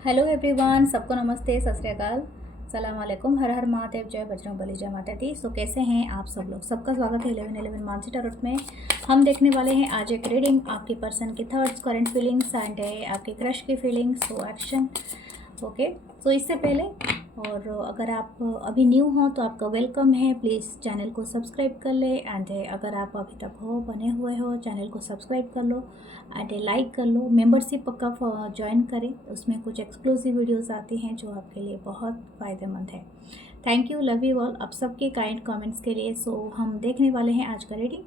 Hello everyone, सबको नमस्ते, सत श्री अकाल, सलाम वालेकुम, हर हर महादेव, जय बजरंग बली, जय माता दी। सो कैसे हैं आप सब लोग? सबका स्वागत है 1111 मानसी टैरोट में। हम देखने वाले हैं आज एक रीडिंग, आपकी पर्सन की थॉट्स, करंट फीलिंग्स एंड आपकी क्रश की फीलिंग्स, सो एक्शन। ओके, सो इससे पहले और अगर आप अभी न्यू हो तो आपका वेलकम है। प्लीज़ चैनल को सब्सक्राइब कर ले एंड अगर आप अभी तक बने हुए हो चैनल को सब्सक्राइब कर लो एंड लाइक कर लो। मेंबरशिप पक्का ज्वाइन करें, उसमें कुछ एक्सक्लूसिव वीडियोस आती हैं जो आपके लिए बहुत फ़ायदेमंद है। Thank you, love you all आप सबके काइंड कमेंट्स के लिए। सो हम देखने वाले हैं आज का रीडिंग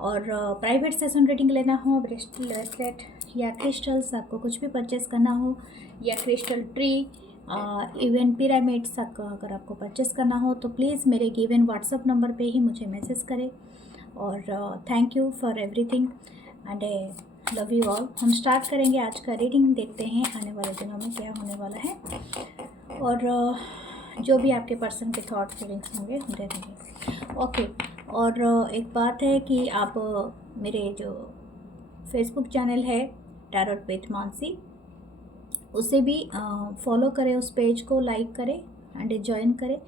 और प्राइवेट सेशन रीडिंग लेना हो, ब्रेसलेट या क्रिस्टल्स, आपको कुछ भी परचेस करना हो या क्रिस्टल ट्री इवन पिरामिड्स अगर आपको परचेस करना हो तो प्लीज़ मेरे गिवन व्हाट्सअप नंबर पे ही मुझे मैसेज करें। और thank you for everything and love you all. हम स्टार्ट करेंगे आज का रीडिंग, देखते हैं आने वाले दिनों में क्या होने वाला है और जो भी आपके पर्सन के थॉट फीलिंग्स होंगे हम दे देंगे। ओके, और एक बात है कि आप मेरे जो फेसबुक चैनल है टैरोट विद मानसी, उसे भी फॉलो करें, उस पेज को लाइक करें एंड ज्वाइन करें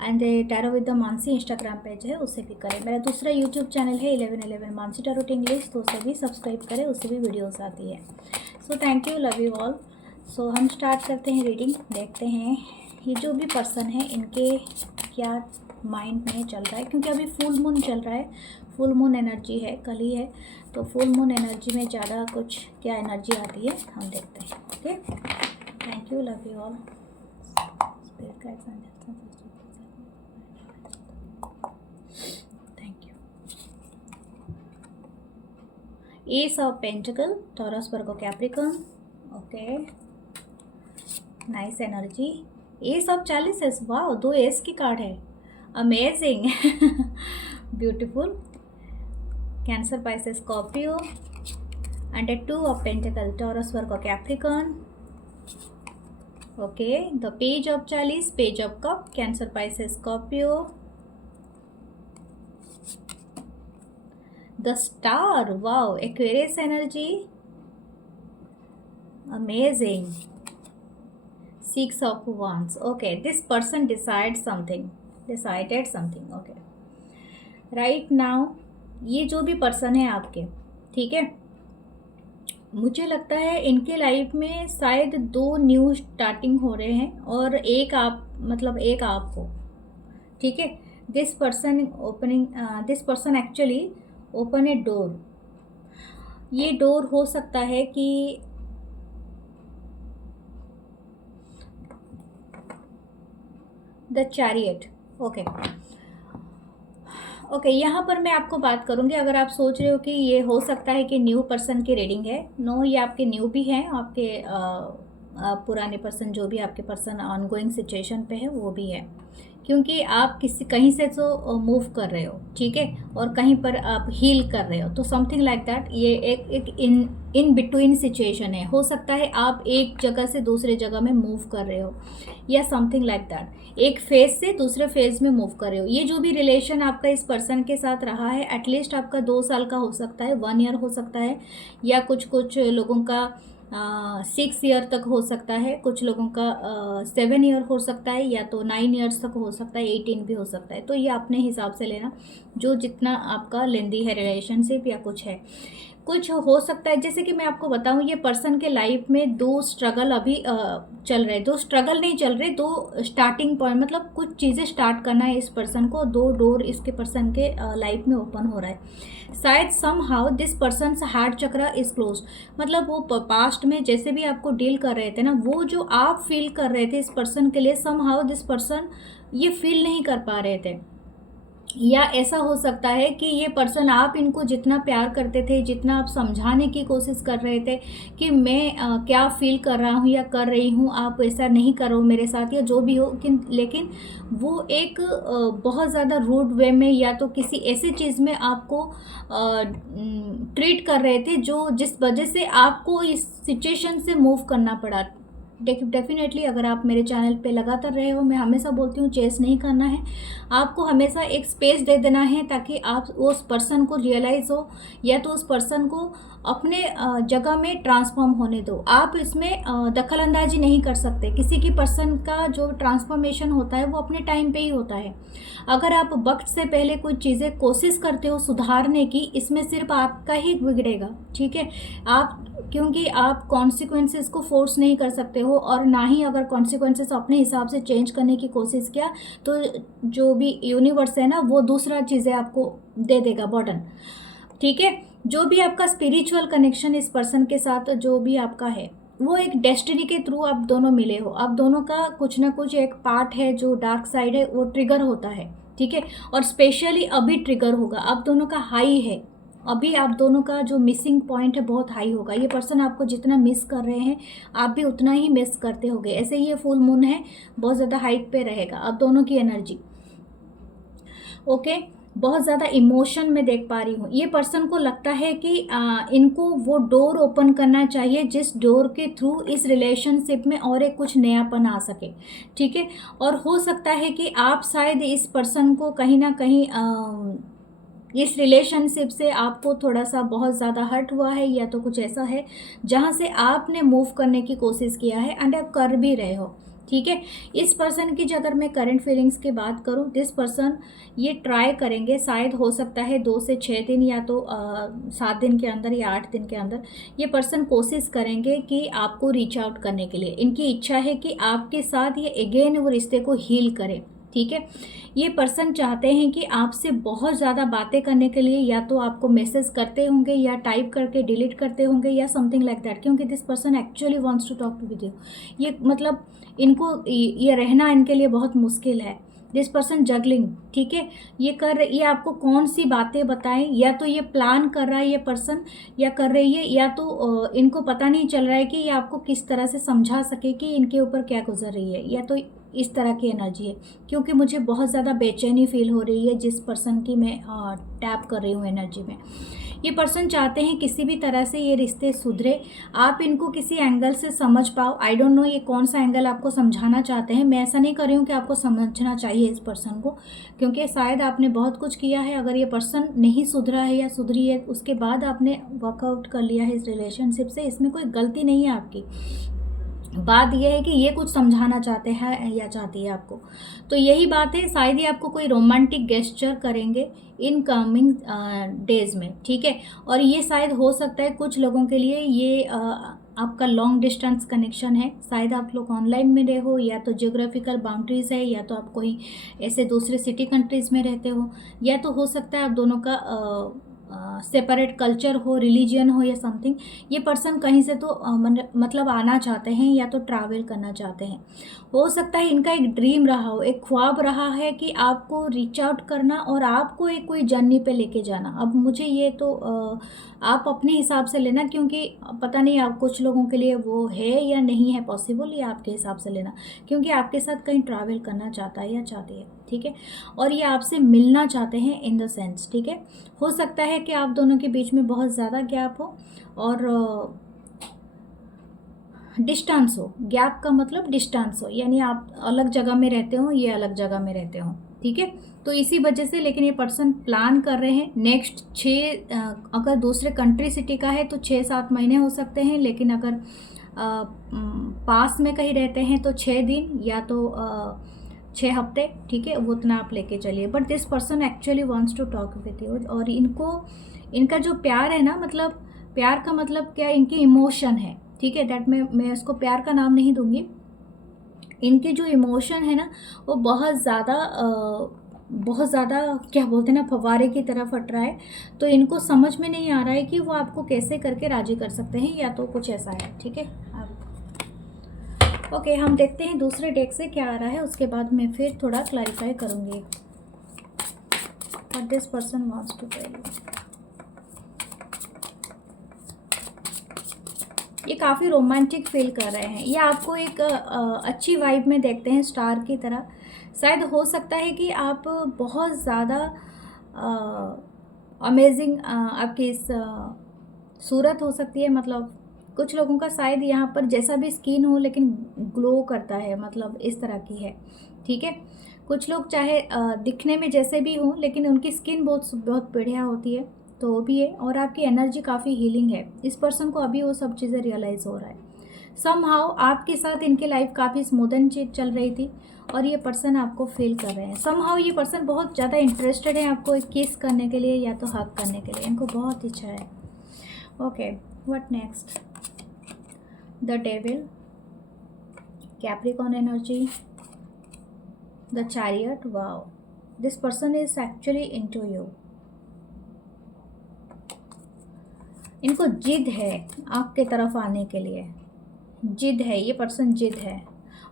and tarot with the Mansi Instagram page है, उसे भी करें। मेरा दूसरा यूट्यूब चैनल है 1111 मानसी टैरोट इंग्लिश, तो उसे भी सब्सक्राइब करें, उससे भी वीडियोस आती है। So thank you, love you all. So हम स्टार्ट करते हैं रीडिंग, देखते हैं ये जो भी पर्सन है इनके क्या माइंड में चल रहा है, क्योंकि अभी फुल मून चल रहा है, फुल मून एनर्जी है, कल ही है, तो फुल मून एनर्जी में ज़्यादा कुछ क्या एनर्जी आती है हम देखते हैं। Okay, thank you, love you all. Thank you. Ace of pentacle, Taurus, Virgo, Capricorn. Okay, nice energy. Ace of chalices, वाह, 2 एस की कार्ड है, amazing beautiful. Cancer, Pisces, Scorpio and a 2 of pentacle, Taurus, Virgo, Capricorn. Okay, the page of chalice, page of cup, Cancer, Pisces, Scorpio. The star, wow, Aquarius energy, amazing. 6 of wands. Okay, this person decided something. Okay, right now ये जो भी person है आपके, ठीक है, मुझे लगता है इनके लाइफ में शायद 2 न्यू स्टार्टिंग हो रहे हैं और एक आप हो, ठीक है। This person actually open a door. ये डोर हो सकता है कि द चैरियट। ओके, यहाँ पर मैं आपको बात करूँगी, अगर आप सोच रहे हो कि ये हो सकता है कि न्यू पर्सन की रीडिंग है, नो, ये आपके न्यू भी हैं, आपके पुराने पर्सन, जो भी आपके पर्सन ऑनगोइंग सिचुएशन पे है वो भी है, क्योंकि आप कहीं से तो मूव कर रहे हो, ठीक है, और कहीं पर आप हील कर रहे हो, तो समथिंग लाइक दैट। ये एक इन बिटवीन सिचुएशन है। हो सकता है आप एक जगह से दूसरे जगह में मूव कर रहे हो या समथिंग लाइक दैट, एक फेज से दूसरे फेज में मूव कर रहे हो। ये जो भी रिलेशन आपका इस पर्सन के साथ रहा है, एटलीस्ट आपका 2 साल का हो सकता है, 1 ईयर हो सकता है, या कुछ लोगों का 6 ईयर तक हो सकता है, कुछ लोगों का 7 ईयर हो सकता है, या तो 9 ईयर्स तक हो सकता है, 18 भी हो सकता है। तो ये अपने हिसाब से लेना, जो जितना आपका लेंदी है रिलेशनशिप या कुछ है। कुछ हो सकता है, जैसे कि मैं आपको बताऊं, ये पर्सन के लाइफ में 2 स्ट्रगल अभी चल रहे, 2 स्ट्रगल नहीं चल रहे, 2 स्टार्टिंग पॉइंट, मतलब कुछ चीज़ें स्टार्ट करना है इस पर्सन को, 2 डोर इसके पर्सन के लाइफ में ओपन हो रहा है। शायद somehow this person heart chakra is close, मतलब वो पास्ट में जैसे भी आपको डील कर रहे थे ना, वो जो आप फील कर रहे थे इस पर्सन के लिए, सम हाउ दिस पर्सन ये फील नहीं कर पा रहे थे। या ऐसा हो सकता है कि ये पर्सन, आप इनको जितना प्यार करते थे, जितना आप समझाने की कोशिश कर रहे थे कि मैं क्या फील कर रहा हूँ या कर रही हूँ, आप ऐसा नहीं करो मेरे साथ या जो भी हो, लेकिन वो एक बहुत ज़्यादा रूड वे में या तो किसी ऐसी चीज़ में आपको ट्रीट कर रहे थे जिस वजह से आपको इस सिचुएशन से मूव करना पड़ा, डेफिनेटली अगर आप मेरे चैनल पे लगातार रहे हो, मैं हमेशा बोलती हूँ चेस नहीं करना है, आपको हमेशा एक स्पेस दे देना है ताकि आप उस पर्सन को रियलाइज़ हो या तो उस पर्सन को अपने जगह में ट्रांसफॉर्म होने दो। आप इसमें दखल अंदाजी नहीं कर सकते। किसी की पर्सन का जो ट्रांसफॉर्मेशन होता है वो अपने टाइम पे ही होता है। अगर आप वक्त से पहले कोई चीज़ें कोशिश करते हो सुधारने की, इसमें सिर्फ आपका ही बिगड़ेगा, ठीक है। आप क्योंकि आप कॉन्सिक्वेंसेस को फोर्स नहीं कर सकते हो, और ना ही अगर कॉन्सिक्वेंसेस अपने हिसाब से चेंज करने की कोशिश किया तो जो भी यूनिवर्स है ना वो दूसरा चीज़ें आपको दे देगा बर्डन, ठीक है। जो भी आपका स्पिरिचुअल कनेक्शन इस पर्सन के साथ जो भी आपका है वो एक डेस्टिनी के थ्रू आप दोनों मिले हो। आप दोनों का कुछ ना कुछ एक पार्ट है जो डार्क साइड है वो ट्रिगर होता है, ठीक है। और स्पेशली अभी ट्रिगर होगा, आप दोनों का हाई है अभी, आप दोनों का जो मिसिंग पॉइंट है बहुत हाई होगा। ये पर्सन आपको जितना मिस कर रहे हैं आप भी उतना ही मिस करते होगे। ऐसे ही ये फुल मून है, बहुत ज़्यादा हाइट पे रहेगा आप दोनों की एनर्जी, ओके। बहुत ज़्यादा इमोशन में देख पा रही हूँ। ये पर्सन को लगता है कि इनको वो डोर ओपन करना चाहिए जिस डोर के थ्रू इस रिलेशनशिप में और एक कुछ नयापन आ सके, ठीक है। और हो सकता है कि आप शायद इस पर्सन को कहीं ना कहीं इस रिलेशनशिप से आपको थोड़ा सा बहुत ज़्यादा हर्ट हुआ है, या तो कुछ ऐसा है जहाँ से आपने मूव करने की कोशिश किया है एंड आप कर भी रहे हो, ठीक है। इस पर्सन की अगर मैं करंट फीलिंग्स की बात करूँ, दिस पर्सन ये ट्राई करेंगे, शायद हो सकता है 2 से 6 दिन या तो 7 दिन के अंदर या 8 दिन के अंदर ये पर्सन कोशिश करेंगे कि आपको रीच आउट करने के लिए। इनकी इच्छा है कि आपके साथ ये अगेन वो रिश्ते को हील करें, ठीक है। ये पर्सन चाहते हैं कि आपसे बहुत ज़्यादा बातें करने के लिए या तो आपको मैसेज करते होंगे या टाइप करके डिलीट करते होंगे या समथिंग लाइक दैट, क्योंकि this person actually wants to talk to with you. ये मतलब इनको ये रहना इनके लिए बहुत मुश्किल है। दिस पर्सन जगलिंग, ठीक है। ये आपको कौन सी बातें बताएं, या तो ये प्लान कर रहा है ये पर्सन या कर रही है, या तो इनको पता नहीं चल रहा है कि ये आपको किस तरह से समझा सके कि इनके ऊपर क्या गुजर रही है, या तो इस तरह की एनर्जी है। क्योंकि मुझे बहुत ज़्यादा बेचैनी फील हो रही है जिस पर्सन की मैं टैप कर रही हूँ एनर्जी में। ये पर्सन चाहते हैं किसी भी तरह से ये रिश्ते सुधरे, आप इनको किसी एंगल से समझ पाओ। आई डोंट नो ये कौन सा एंगल आपको समझाना चाहते हैं। मैं ऐसा नहीं कर रही हूँ कि आपको समझना चाहिए इस पर्सन को, क्योंकि शायद आपने बहुत कुछ किया है। अगर ये पर्सन नहीं सुधरा है या सुधरी है उसके बाद आपने वर्कआउट कर लिया है इस रिलेशनशिप से, इसमें कोई गलती नहीं है आपकी। बात यह है कि ये कुछ समझाना चाहते हैं या चाहती है आपको, तो यही बात है। शायद ही आपको कोई रोमांटिक गेस्चर करेंगे इन कमिंग डेज में, ठीक है। और ये शायद हो सकता है कुछ लोगों के लिए ये आपका लॉन्ग डिस्टेंस कनेक्शन है। शायद आप लोग ऑनलाइन में रहे हो, या तो जियोग्राफिकल बाउंड्रीज है, या तो आप कोई ऐसे दूसरे सिटी कंट्रीज़ में रहते हो, या तो हो सकता है आप दोनों का सेपरेट कल्चर हो, रिलीजियन हो या समथिंग। ये पर्सन कहीं से तो मतलब आना चाहते हैं या तो ट्रैवल करना चाहते हैं। हो सकता है इनका एक ड्रीम रहा हो, एक ख्वाब रहा है कि आपको रीच आउट करना और आपको एक कोई जर्नी पे लेके जाना। अब मुझे ये तो आप अपने हिसाब से लेना, क्योंकि पता नहीं आप कुछ लोगों के लिए वो है या नहीं है पॉसिबल, ये आपके हिसाब से लेना, क्योंकि आपके साथ कहीं ट्रैवल करना चाहता है या चाहती है, ठीक है। और ये आपसे मिलना चाहते हैं इन द सेंस, ठीक है। हो सकता है कि आप दोनों के बीच में बहुत ज़्यादा गैप हो और डिस्टेंस हो। गैप का मतलब डिस्टेंस हो, यानी आप अलग जगह में रहते हो, ये अलग जगह में रहते हो, ठीक है। तो इसी वजह से, लेकिन ये पर्सन प्लान कर रहे हैं नेक्स्ट 6 अगर दूसरे कंट्री सिटी का है तो 6-7 महीने हो सकते हैं, लेकिन अगर पास में कहीं रहते हैं तो 6 दिन या तो 6 हफ्ते, ठीक है। वो उतना आप लेके चलिए। But this person actually wants to talk with you, और इनका जो प्यार है ना, मतलब प्यार का मतलब क्या, इनकी इमोशन है, ठीक है। दैट मैं उसको प्यार का नाम नहीं दूंगी। इनके जो इमोशन है ना वो बहुत ज़्यादा क्या बोलते हैं ना, फव्वारे की तरह फट रहा है। तो इनको समझ में नहीं आ रहा है कि वो आपको कैसे करके राजी कर सकते हैं, या तो कुछ ऐसा है, ठीक है। ओके, हम देखते हैं दूसरे डेक से क्या आ रहा है, उसके बाद मैं फिर थोड़ा क्लैरिफाई करूँगी। What this person wants to tell you. ये काफ़ी रोमांटिक फील कर रहे हैं। ये आपको एक अच्छी वाइब में देखते हैं, स्टार की तरह। शायद हो सकता है कि आप बहुत ज़्यादा अमेजिंग आपकी इस सूरत हो सकती है, मतलब कुछ लोगों का शायद यहाँ पर जैसा भी स्किन हो लेकिन ग्लो करता है, मतलब इस तरह की है, ठीक है। कुछ लोग चाहे दिखने में जैसे भी हों लेकिन उनकी स्किन बहुत बहुत बढ़िया होती है, तो वो भी है। और आपकी एनर्जी काफ़ी हीलिंग है। इस पर्सन को अभी वो सब चीज़ें रियलाइज़ हो रहा है। समहाउ आपके साथ इनकी लाइफ काफ़ी स्मूथ एंड चल रही थी और ये पर्सन आपको फील कर रहे हैं। समहाउ ये पर्सन बहुत ज़्यादा इंटरेस्टेड है आपको एक किस करने के लिए या तो हक करने के लिए, इनको बहुत इच्छा है। Okay, what next? The devil, Capricorn energy, the chariot. Wow, this person is actually into you. इनको जिद है आपके तरफ आने के लिए, जिद है, ये पर्सन जिद है।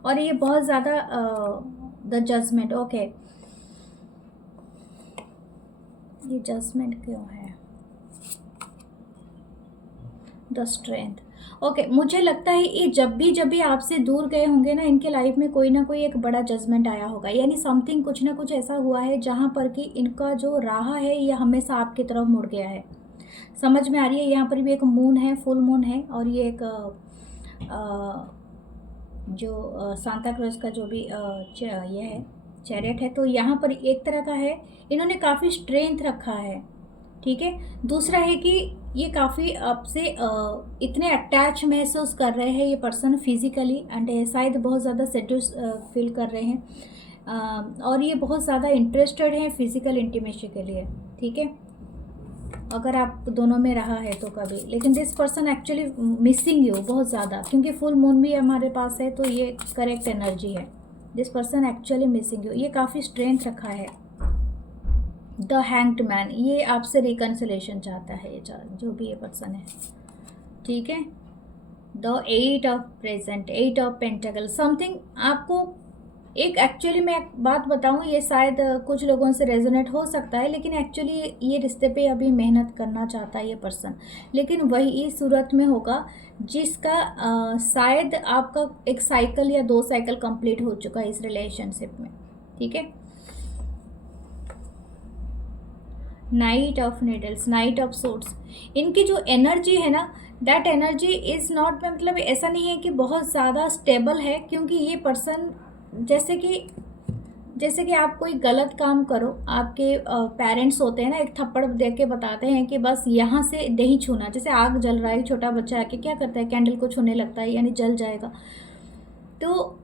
और ये बहुत ज़्यादा द जजमेंट, ओके, ये जजमेंट क्यों है? द स्ट्रेंथ, ओके, मुझे लगता है ये जब भी आपसे दूर गए होंगे ना, इनके लाइफ में कोई ना कोई एक बड़ा जजमेंट आया होगा, यानी समथिंग, कुछ ना कुछ ऐसा हुआ है जहाँ पर कि इनका जो राह है ये हमेशा आपकी तरफ मुड़ गया है। समझ में आ रही है? यहाँ पर भी एक मून है, फुल मून है, और ये एक जो सांता क्लॉज का जो भी ये है चैरियट है, तो यहाँ पर एक तरह का है, इन्होंने काफ़ी स्ट्रेंथ रखा है, ठीक है। दूसरा है कि ये काफ़ी आपसे इतने अटैच महसूस कर रहे हैं ये पर्सन फिजिकली, एंड शायद बहुत ज़्यादा सेड्यूस फील कर रहे हैं, और ये बहुत ज़्यादा इंटरेस्टेड हैं फिजिकल इंटीमेसी के लिए, ठीक है, अगर आप दोनों में रहा है तो कभी। लेकिन this person actually missing you बहुत ज़्यादा, क्योंकि फुल मून भी हमारे पास है, तो ये करेक्ट एनर्जी है। This person actually missing you, ये काफ़ी स्ट्रेंथ रखा है। द हैंग्ड मैन, ये आपसे रिकन्सिलेशन चाहता है, ये जो भी ये पर्सन है, ठीक है। The 8 of present, 8 of pentacle, something आपको एक, एक्चुअली मैं एक बात बताऊं, ये शायद कुछ लोगों से रेजोनेट हो सकता है, लेकिन एक्चुअली ये रिश्ते पे अभी मेहनत करना चाहता है ये पर्सन, लेकिन वही सूरत में होगा जिसका शायद आपका एक साइकिल या 2 साइकिल कंप्लीट हो चुका है इस रिलेशनशिप में, ठीक है। Night of needles, night of swords, इनकी जो एनर्जी है ना, दैट एनर्जी इज़ नॉट, मतलब ऐसा नहीं है कि बहुत ज़्यादा स्टेबल है, क्योंकि ये पर्सन जैसे कि आप कोई गलत काम करो, आपके पेरेंट्स होते हैं ना, एक थप्पड़ दे के बताते हैं कि बस यहाँ से नहीं छूना। जैसे आग जल रहा है, छोटा बच्चा आके क्या करता है, कैंडल को छूने लगता है, यानी जल जाएगा। तो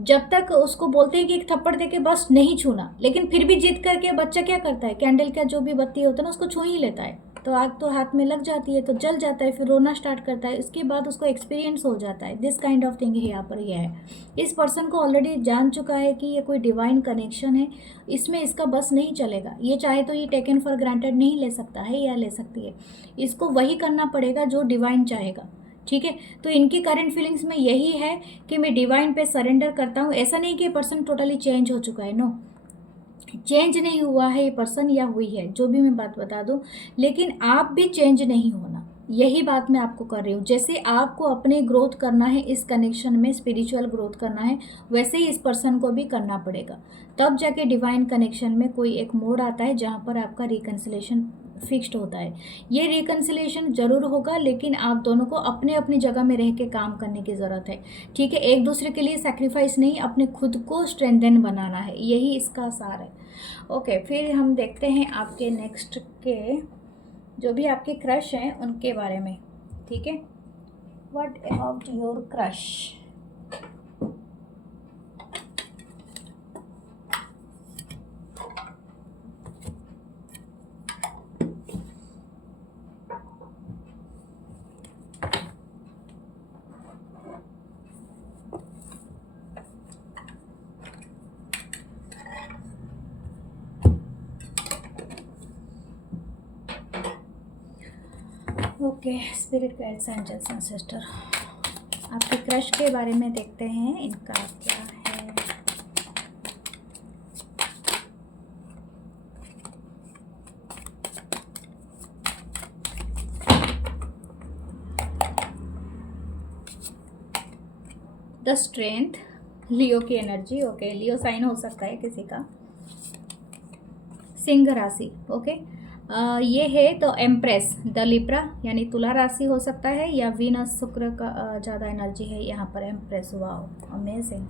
जब तक उसको बोलते हैं कि एक थप्पड़ दे के बस नहीं छूना, लेकिन फिर भी जिद करके बच्चा क्या करता है, कैंडल का जो भी बत्ती होता है ना उसको छू ही लेता है, तो आग तो हाथ में लग जाती है, तो जल जाता है, फिर रोना स्टार्ट करता है, उसके बाद उसको एक्सपीरियंस हो जाता है। दिस काइंड ऑफ थिंग यहाँ पर यह है, इस पर्सन को ऑलरेडी जान चुका है कि ये कोई डिवाइन कनेक्शन है, इसमें इसका बस नहीं चलेगा। ये चाहे तो ये टेकन फॉर ग्रांटेड नहीं ले सकता है या ले सकती है, इसको वही करना पड़ेगा जो डिवाइन चाहेगा, ठीक है। तो इनकी करंट फीलिंग्स में यही है कि मैं डिवाइन पे सरेंडर करता हूँ। ऐसा नहीं कि ये पर्सन टोटली चेंज हो चुका है, नो, चेंज नहीं हुआ है ये पर्सन, या हुई है, जो भी मैं बात बता दूं, लेकिन आप भी चेंज नहीं होना, यही बात मैं आपको कर रही हूँ। जैसे आपको अपने ग्रोथ करना है इस कनेक्शन में, स्पिरिचुअल ग्रोथ करना है, वैसे ही इस पर्सन को भी करना पड़ेगा, तब जाके डिवाइन कनेक्शन में कोई एक मोड आता है जहाँ पर आपका रिकन्सिलेशन फिक्स्ड होता है। ये रिकन्सिलेशन ज़रूर होगा, लेकिन आप दोनों को अपने अपनी जगह में रह के काम करने की ज़रूरत है, ठीक है। एक दूसरे के लिए सैक्रिफाइस नहीं, अपने खुद को स्ट्रेंथन बनाना है, यही इसका सार है। ओके, फिर हम देखते हैं आपके नेक्स्ट के जो भी आपके क्रश हैं उनके बारे में, ठीक है। What about your crush? Okay, spirit guides, angels and sister, आपके क्रश के बारे में देखते हैं, इनका क्या है। द स्ट्रेंथ, लियो की एनर्जी, ओके, लियो साइन हो सकता है किसी का, सिंह राशि, ओके। ये है तो एम्प्रेस द लिब्रा, यानी तुला राशि हो सकता है, या वीनस शुक्र का ज़्यादा एनर्जी है यहाँ पर। Empress, wow amazing,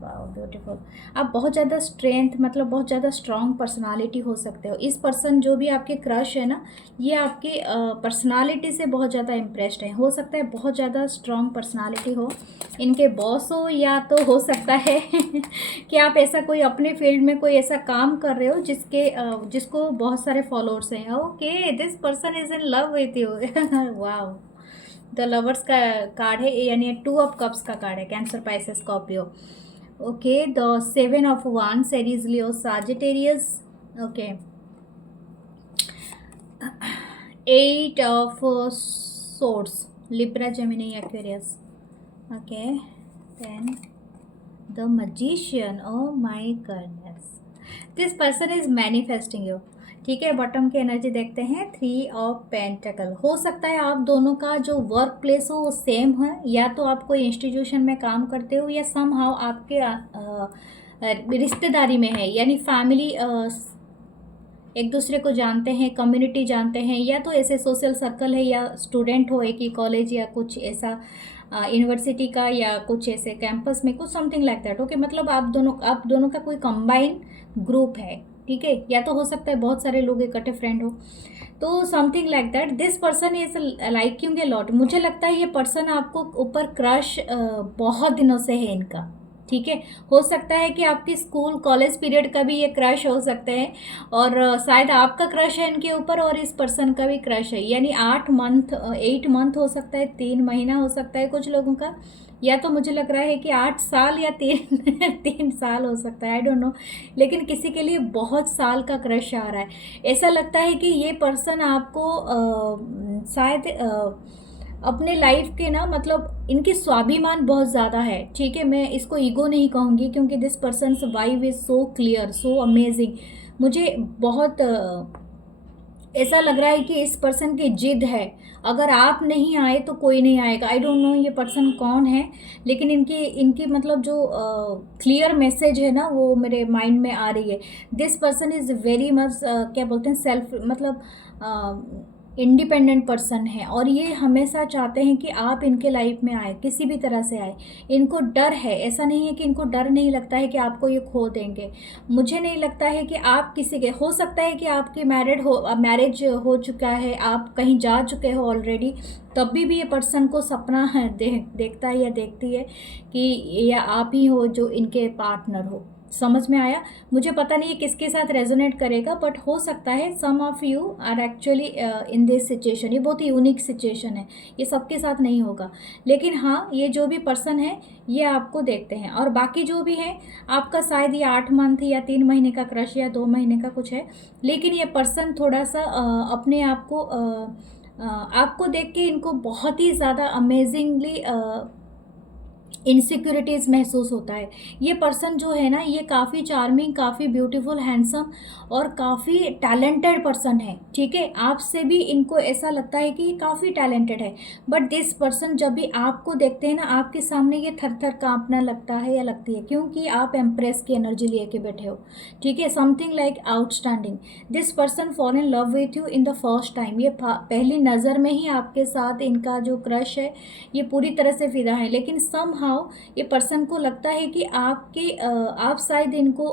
wow beautiful. आप बहुत ज़्यादा स्ट्रेंथ, मतलब बहुत ज़्यादा स्ट्रॉन्ग पर्सनालिटी हो सकते हो। इस पर्सन जो भी आपके क्रश है ना, ये आपकी पर्सनालिटी से बहुत ज़्यादा इम्प्रेस्ड है। हो सकता है बहुत ज़्यादा स्ट्रॉन्ग पर्सनालिटी हो, इनके बॉस हो, या तो हो सकता है कि आप ऐसा कोई अपने फील्ड में कोई ऐसा काम कर रहे हो जिसको बहुत सारे फॉलोअर्स हैं। Okay, this person is in love with you. Wow, the lovers का कार्ड है, यानी 2 ऑफ कप्स का कार्ड है, Cancer, Pisces, Scorpio. Okay, the 7 of wands, Aries, Leo, Sagittarius. Okay, 8 of swords, Libra, Gemini, Aquarius. Okay, then the magician. Oh my goodness, this person is manifesting you. ठीक है, bottom की energy देखते हैं। 3 of pentacle. हो सकता है आप दोनों का जो वर्क प्लेस हो वो सेम है, या तो आप कोई इंस्टीट्यूशन में काम करते हो, या समहाउ आपके रिश्तेदारी में है, यानी फैमिली एक दूसरे को जानते हैं, कम्युनिटी जानते हैं, या तो ऐसे सोशल सर्कल है, या स्टूडेंट हो एक ही कॉलेज या कुछ ऐसा यूनिवर्सिटी का, या कुछ ऐसे कैंपस में, कुछ समथिंग लाइक दैट। ओके, मतलब आप दोनों का कोई कंबाइन ग्रुप है। ठीक है, या तो हो सकता है बहुत सारे लोग इकट्ठे फ्रेंड हो, तो something like that. This person is liking a lot. मुझे लगता है ये पर्सन आपको ऊपर क्रश बहुत दिनों से है इनका। ठीक है, हो सकता है कि आपकी स्कूल कॉलेज पीरियड का भी ये क्रश हो सकते हैं, और शायद आपका क्रश है इनके ऊपर और इस पर्सन का भी क्रश है, यानी 8 मंथ हो सकता है, 3 महीना हो सकता है कुछ लोगों का, या तो मुझे लग रहा है कि 8 साल या 3 साल हो सकता है, आई डोंट नो। लेकिन किसी के लिए बहुत साल का क्रश आ रहा है। ऐसा लगता है कि ये पर्सन आपको शायद अपने लाइफ के ना, मतलब इनकी स्वाभिमान बहुत ज़्यादा है। ठीक है, मैं इसको ईगो नहीं कहूँगी, क्योंकि this persons vibe is so clear, so amazing. मुझे बहुत ऐसा लग रहा है कि इस पर्सन की जिद है, अगर आप नहीं आए तो कोई नहीं आएगा। आई डोंट नो ये पर्सन कौन है, लेकिन इनकी मतलब जो क्लियर मैसेज है ना, वो मेरे माइंड में आ रही है। This person is very much क्या बोलते हैं, सेल्फ, मतलब इंडिपेंडेंट पर्सन है, और ये हमेशा चाहते हैं कि आप इनके लाइफ में आए, किसी भी तरह से आए। इनको डर है, ऐसा नहीं है कि इनको डर नहीं लगता है कि आपको ये खो देंगे। मुझे नहीं लगता है कि आप किसी के, हो सकता है कि आपकी मैरिज हो चुका है, आप कहीं जा चुके हो ऑलरेडी, तब भी ये पर्सन को सपना है, देखता है या देखती है कि या आप ही हो जो इनके पार्टनर हो। समझ में आया? मुझे पता नहीं है किसके साथ रेजोनेट करेगा, बट हो सकता है some of you are actually in this situation. ये बहुत ही यूनिक सिचुएशन है, ये सबके साथ नहीं होगा, लेकिन हाँ, ये जो भी पर्सन है ये आपको देखते हैं, और बाकी जो भी है आपका शायद ये 8 मंथ या 3 महीने का क्रश या 2 महीने का कुछ है, लेकिन ये पर्सन थोड़ा सा अपने आप को आपको देख के इनको बहुत ही ज़्यादा अमेजिंगली इनसिक्योरिटीज़ महसूस होता है। ये पर्सन जो है ना, ये काफ़ी चार्मिंग, काफ़ी ब्यूटीफुल, हैंडसम और काफ़ी टैलेंटेड पर्सन है। ठीक है, आपसे भी इनको ऐसा लगता है कि ये काफ़ी टैलेंटेड है, बट दिस पर्सन जब भी आपको देखते हैं ना, आपके सामने ये थर थर काँपना लगता है या लगती है, क्योंकि आप एम्प्रेस की एनर्जी लेके बैठे हो। ठीक है, something like outstanding. This person fall in love with you in the first time. ये पहली नज़र में ही आपके साथ इनका जो क्रश है ये पूरी तरह से फिदा है, लेकिन समहाउ ये पर्सन को लगता है कि आप शायद इनको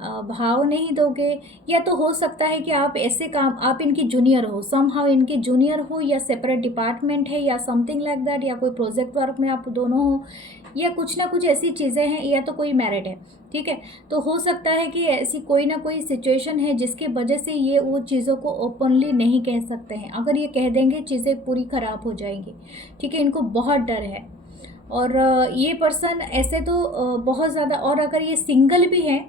भाव नहीं दोगे, या तो हो सकता है कि आप ऐसे काम, आप इनकी जूनियर हो, समहाउ इनकी जूनियर हो, या सेपरेट डिपार्टमेंट है, या समथिंग लाइक दैट, या कोई प्रोजेक्ट वर्क में आप दोनों हो, या कुछ ना कुछ ऐसी चीज़ें हैं, या तो कोई मैरिड है। ठीक है, तो हो सकता है कि ऐसी कोई ना कोई सिचुएशन है जिसकी वजह से ये वो चीज़ों को ओपनली नहीं कह सकते हैं। अगर ये कह देंगे चीज़ें पूरी ख़राब हो जाएंगी। ठीक है, इनको बहुत डर है, और ये पर्सन ऐसे तो बहुत ज़्यादा, और अगर ये सिंगल भी है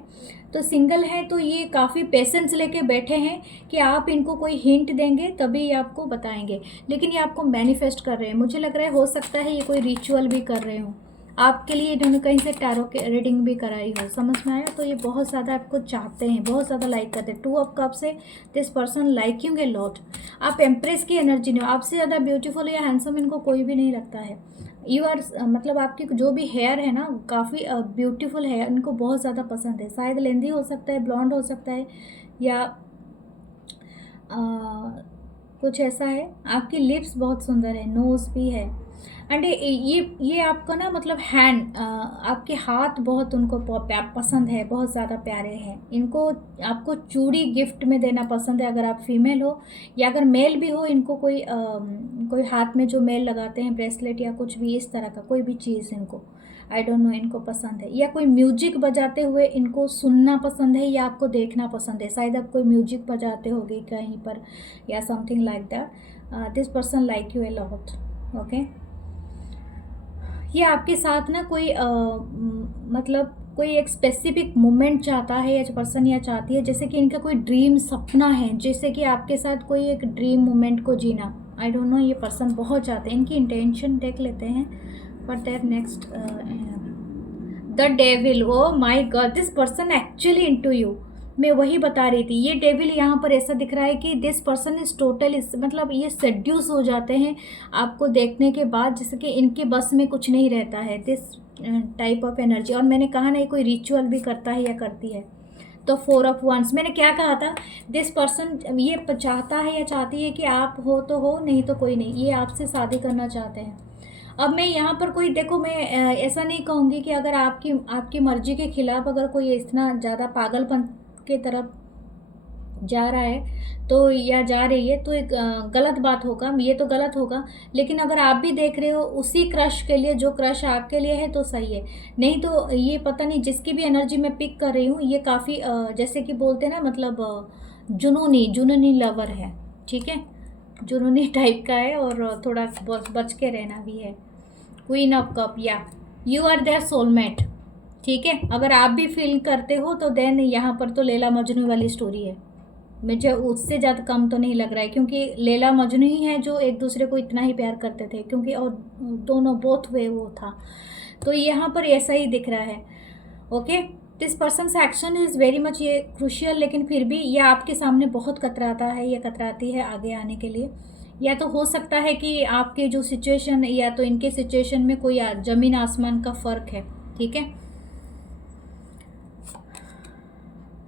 तो सिंगल है तो ये काफ़ी पेशेंस लेके बैठे हैं कि आप इनको कोई हिंट देंगे तभी ये आपको बताएंगे, लेकिन ये आपको मैनिफेस्ट कर रहे हैं। मुझे लग रहा है हो सकता है ये कोई रिचुअल भी कर रहे हो आपके लिए, इन्होंने कहीं से टैरो के रीडिंग भी कराई हो। समझ में आया? तो ये बहुत ज़्यादा आपको चाहते हैं, बहुत ज़्यादा लाइक करते हैं। 2 ऑफ कप्स से this person liking a lot. आप एम्प्रेस की एनर्जी नहीं हो, आपसे ज़्यादा ब्यूटीफुल या हैंडसम इनको कोई भी नहीं लगता है। यू आर मतलब आपकी जो भी हेयर है ना काफ़ी ब्यूटीफुल है, इनको बहुत ज़्यादा पसंद है। शायद लेंदी हो सकता है, ब्लॉन्ड हो सकता है, या अ, कुछ ऐसा है। आपकी लिप्स बहुत सुंदर है, नोज़ भी है, एंड ये आपका ना मतलब हैंड, आपके हाथ बहुत उनको पसंद है, बहुत ज़्यादा प्यारे हैं इनको। आपको चूड़ी गिफ्ट में देना पसंद है, अगर आप फीमेल हो, या अगर मेल भी हो, इनको कोई हाथ में जो मेल लगाते हैं, ब्रेसलेट या कुछ भी इस तरह का कोई भी चीज़ इनको, आई डोंट नो, इनको पसंद है। या कोई म्यूजिक बजाते हुए इनको सुनना पसंद है, या आपको देखना पसंद है। शायद आप कोई म्यूजिक बजाते होगे कहीं पर, या something like that. This person like U a lot. Okay, ये आपके साथ ना कोई मतलब कोई एक स्पेसिफिक मोमेंट चाहता है, या पर्सन या चाहती है, जैसे कि इनका कोई ड्रीम सपना है, जैसे कि आपके साथ कोई एक ड्रीम मोमेंट को जीना। आई डोंट नो, ये पर्सन बहुत चाहते हैं। इनकी इंटेंशन देख लेते हैं। But there next the devil, oh my god, this person actually into you. मैं वही बता रही थी, ये डेविल यहाँ पर ऐसा दिख रहा है कि दिस पर्सन इज टोटल, मतलब ये सेड्यूस हो जाते हैं आपको देखने के बाद, जैसे कि इनके बस में कुछ नहीं रहता है, दिस टाइप ऑफ एनर्जी। और मैंने कहा ना, ये कोई रिचुअल भी करता है या करती है। तो 4 ऑफ वंस, मैंने क्या कहा था, दिस पर्सन ये चाहता है या चाहती है कि आप हो तो हो, नहीं तो कोई नहीं, ये आपसे शादी करना चाहते हैं। अब मैं यहाँ पर कोई, देखो मैं ऐसा नहीं कहूँगी कि अगर आपकी मर्जी के खिलाफ अगर कोई इतना ज़्यादा पागलपन के तरफ जा रहा है तो, या जा रही है, तो एक गलत बात होगा, ये तो गलत होगा। लेकिन अगर आप भी देख रहे हो उसी क्रश के लिए, जो क्रश आपके लिए है, तो सही है। नहीं तो ये पता नहीं, जिसकी भी एनर्जी मैं पिक कर रही हूँ, ये काफ़ी जैसे कि बोलते हैं ना, मतलब जुनूनी लवर है, ठीक है, जुनूनी टाइप का है, और थोड़ा बच के रहना भी है। क्वीन ऑफ कप, या यू आर देयर सोलमेट, ठीक है। अगर आप भी फील करते हो तो देन यहाँ पर तो लैला मजनू वाली स्टोरी है। मुझे उससे ज़्यादा कम तो नहीं लग रहा है, क्योंकि लैला मजनू ही है जो एक दूसरे को इतना ही प्यार करते थे, क्योंकि और दोनों बोथ वे वो था। तो यहाँ पर ऐसा ही दिख रहा है। Okay, this person action is very much ये क्रूशियल, लेकिन फिर भी ये आपके सामने बहुत कतराता है या कतराती है आगे आने के लिए। या तो हो सकता है कि आपके जो सिचुएशन, या तो इनके सिचुएशन में कोई ज़मीन आसमान का फ़र्क है, ठीक है।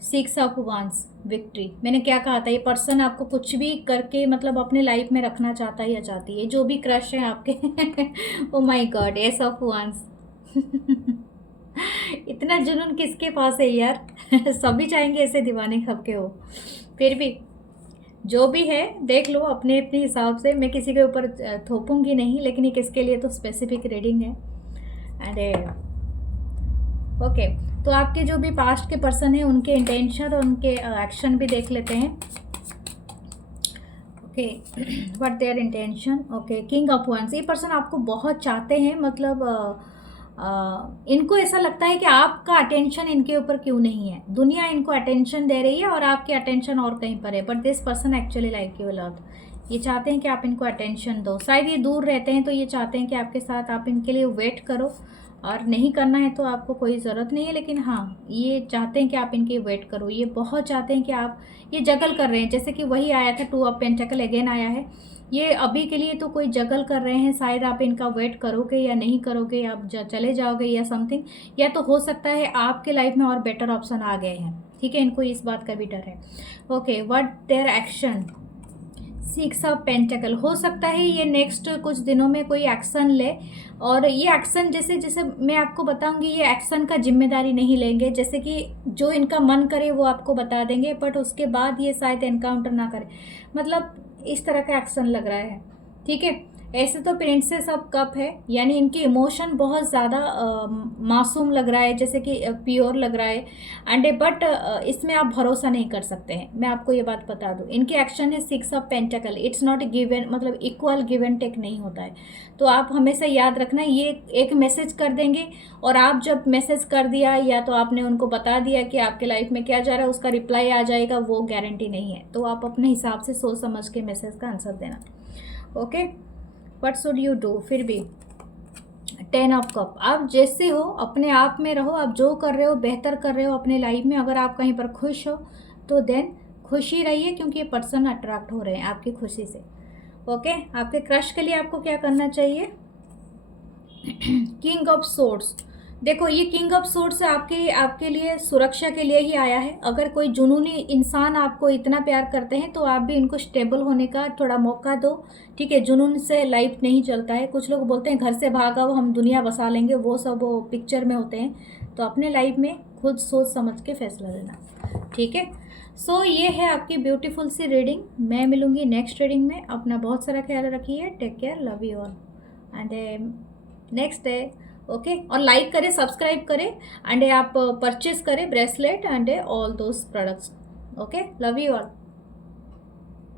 6 ऑफ वंस, विक्ट्री। मैंने क्या कहा था, ये पर्सन आपको कुछ भी करके मतलब अपने लाइफ में रखना चाहता है या चाहती है, जो भी क्रश है आपके। Oh my god, ace of wands. इतना जुनून किसके पास है यार। सभी चाहेंगे ऐसे दीवाने सबके हो। फिर भी जो भी है देख लो अपने अपने हिसाब से, मैं किसी के ऊपर थोपूंगी नहीं, लेकिन ये किसके लिए तो स्पेसिफिक रीडिंग है। एंड ओके, तो आपके जो भी पास्ट के पर्सन हैं उनके इंटेंशन और उनके एक्शन भी देख लेते हैं। Okay, what their intention. Okay, king of wands, ये पर्सन आपको बहुत चाहते हैं, मतलब इनको ऐसा लगता है कि आपका अटेंशन इनके ऊपर क्यों नहीं है। दुनिया इनको अटेंशन दे रही है और आपकी अटेंशन और कहीं पर है, but this person actually like you a lot. ये चाहते हैं कि आप इनको अटेंशन दो। शायद ये दूर रहते हैं तो ये चाहते हैं कि आपके साथ आप इनके लिए वेट करो, और नहीं करना है तो आपको कोई ज़रूरत नहीं है, लेकिन हाँ ये चाहते हैं कि आप इनकी वेट करो। ये बहुत चाहते हैं कि आप, ये जगल कर रहे हैं, जैसे कि वही आया था 2 ऑफ पेंटिकल अगेन आया है। ये अभी के लिए तो कोई जगल कर रहे हैं, शायद आप इनका वेट करोगे या नहीं करोगे, आप चले जाओगे या समथिंग। या तो हो सकता है आपके लाइफ में और बेटर ऑप्शन आ गए हैं, ठीक है, इनको इस बात का भी डर है। Okay, what their action. 6 of pentacle, हो सकता है ये नेक्स्ट कुछ दिनों में कोई एक्शन ले, और ये एक्शन जैसे जैसे मैं आपको बताऊंगी, ये एक्शन का जिम्मेदारी नहीं लेंगे, जैसे कि जो इनका मन करे वो आपको बता देंगे, बट उसके बाद ये शायद एनकाउंटर ना करे, मतलब इस तरह का एक्शन लग रहा है, ठीक है। ऐसे तो प्रिंसेस ऑफ कप है, यानी इनके इमोशन बहुत ज़्यादा मासूम लग रहा है, जैसे कि प्योर लग रहा है, एंड बट इसमें आप भरोसा नहीं कर सकते हैं, मैं आपको ये बात बता दूं। इनके एक्शन है 6 of pentacle, it's not given, मतलब इक्वल गिव एंड टेक नहीं होता है। तो आप हमेशा याद रखना, ये एक मैसेज कर देंगे, और आप जब मैसेज कर दिया या तो आपने उनको बता दिया कि आपके लाइफ में क्या जा रहा है, उसका रिप्लाई आ जाएगा, वो गारंटी नहीं है। तो आप अपने हिसाब से सोच समझ के मैसेज का आंसर देना। Okay, what should you do. फिर भी 10 ऑफ कप, आप जैसे हो अपने आप में रहो, आप जो कर रहे हो बेहतर कर रहे हो अपने लाइफ में। अगर आप कहीं पर खुश हो तो देन खुशी रहिए, क्योंकि ये पर्सन अट्रैक्ट हो रहे हैं आपकी खुशी से। ओके, आपके क्रश के लिए आपको क्या करना चाहिए। किंग ऑफ सोर्ड्स, देखो ये किंग ऑफ सोर्ड्स आपके आपके लिए सुरक्षा के लिए ही आया है। अगर कोई जुनूनी इंसान आपको इतना प्यार करते हैं तो आप भी इनको स्टेबल होने का थोड़ा मौका दो, ठीक है। जुनून से लाइफ नहीं चलता है। कुछ लोग बोलते हैं घर से भागा वो हम दुनिया बसा लेंगे, वो सब वो पिक्चर में होते हैं। तो अपने लाइफ में खुद सोच समझ के फैसला लेना, ठीक है। सो ये है आपकी ब्यूटीफुल सी रीडिंग। मैं मिलूंगी नेक्स्ट रीडिंग में। अपना बहुत सारा ख्याल रखिए। Take care, love you all and next day, okay. और लाइक करें, सब्सक्राइब करें एंड आप परचेज करें bracelet and all those products, okay. Love you all.